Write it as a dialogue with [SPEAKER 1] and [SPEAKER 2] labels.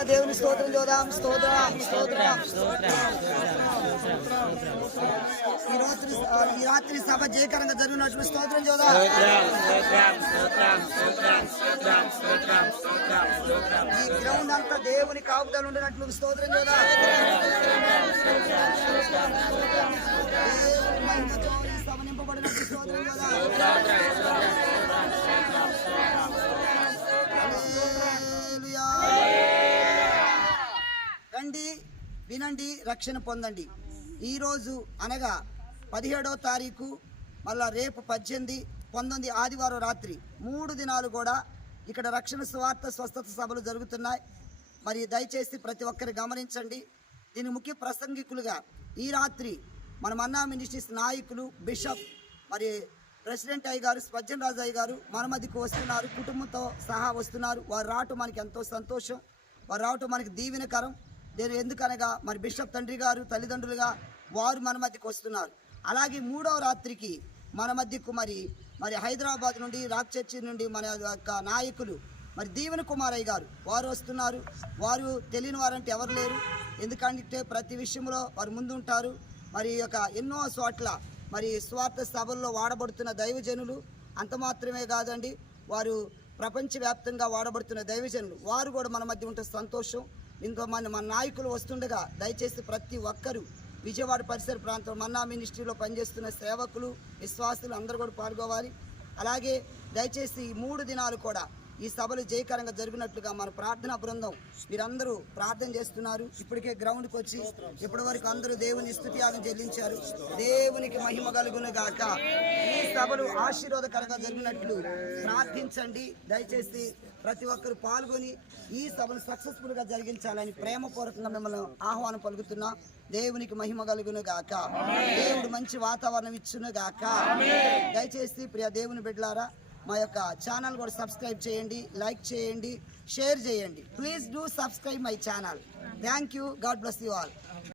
[SPEAKER 1] గట్టిగా దేవుని స్తోత్రం చూద్దాం స్తోత్రం స్తోత్రం. ఈ రాత్రి ఈ రాత్రి సభ జయకరంగా జరిగినటువంటి స్తోత్రం చూద్దాం. ఈ గ్రౌండ్ అంతా దేవుని కాపుదలు ఉండినట్లు స్తోత్రం చూద్దాం. దేవుని స్తోత్రం చూద్దాం. వినండి రక్షణ పొందండి. ఈరోజు అనగా పదిహేడవ తారీఖు మళ్ళా రేపు పద్దెనిమిది పంతొమ్మిది ఆదివారం రాత్రి మూడు దినాలు కూడా ఇక్కడ రక్షణ స్వార్థ స్వస్థత సభలు జరుగుతున్నాయి. మరి దయచేసి ప్రతి ఒక్కరు గమనించండి. దీని ముఖ్య ప్రసంగికులుగా ఈ రాత్రి మన మన్నా మినిస్ట్రీస్ నాయకులు బిషప్ మరి ప్రెసిడెంట్ అయ్య గారు స్పజ్జన్ రాజు అయ్య గారు మన మధ్యకు వస్తున్నారు కుటుంబంతో సహా వస్తున్నారు. వారు రావటం మనకి ఎంతో సంతోషం. వారు రావటం మనకి దీవెనకరం. నేను ఎందుకనగా మరి బిషప్ తండ్రి గారు తల్లిదండ్రులుగా వారు మన మధ్యకు వస్తున్నారు. అలాగే మూడవ రాత్రికి మన మధ్యకు మరి మరి హైదరాబాద్ నుండి రాక్ చర్చి నుండి మన యొక్క నాయకులు మరి దీవెన కుమారయ్య గారు వారు వస్తున్నారు. వారు తెలియని వారంటే ఎవరు లేరు. ఎందుకంటే ప్రతి విషయంలో వారు ముందుంటారు. మరి యొక్క ఎన్నో చోట్ల మరి స్వార్థ సభల్లో వాడబడుతున్న దైవజనులు అంత మాత్రమే కాదండి. వారు ప్రపంచవ్యాప్తంగా వాడబడుతున్న దైవజనులు. వారు కూడా మన మధ్య ఉంటే సంతోషం. ఇంకో మన మన నాయకులు వస్తుండగా దయచేసి ప్రతి ఒక్కరూ విజయవాడ పరిసర ప్రాంతం మన్నా మినిస్ట్రీలో పనిచేస్తున్న సేవకులు విశ్వాసులు అందరూ కూడా పాల్గొవాలి. అలాగే దయచేసి ఈ మూడు దినాలు కూడా ఈ సభలు జయకరంగా జరిగినట్లుగా మన ప్రార్థనా బృందం మీరందరూ ప్రార్థన చేస్తున్నారు. ఇప్పటికే గ్రౌండ్కి వచ్చి ఇప్పటి వరకు అందరూ దేవుని స్థుతియాగం చెల్లించారు. దేవునికి మహిమ కలుగును గాక. ఈ సభలు ఆశీర్వాదకరంగా జరిగినట్లు ప్రార్థించండి. దయచేసి ప్రతి ఒక్కరు పాల్గొని ఈ సభను సక్సెస్ఫుల్గా జరిగించాలని ప్రేమపూర్వకంగా మిమ్మల్ని ఆహ్వానం పలుకుతున్నా. దేవునికి మహిమ కలుగును గాక. దేవుడు మంచి వాతావరణం ఇచ్చును గాక. దయచేసి ప్రియ దేవుని బిడ్డలారా మా యొక్క ఛానల్ కూడా సబ్స్క్రైబ్ చేయండి లైక్ చేయండి షేర్ చేయండి. Please do subscribe my channel thank you God bless you all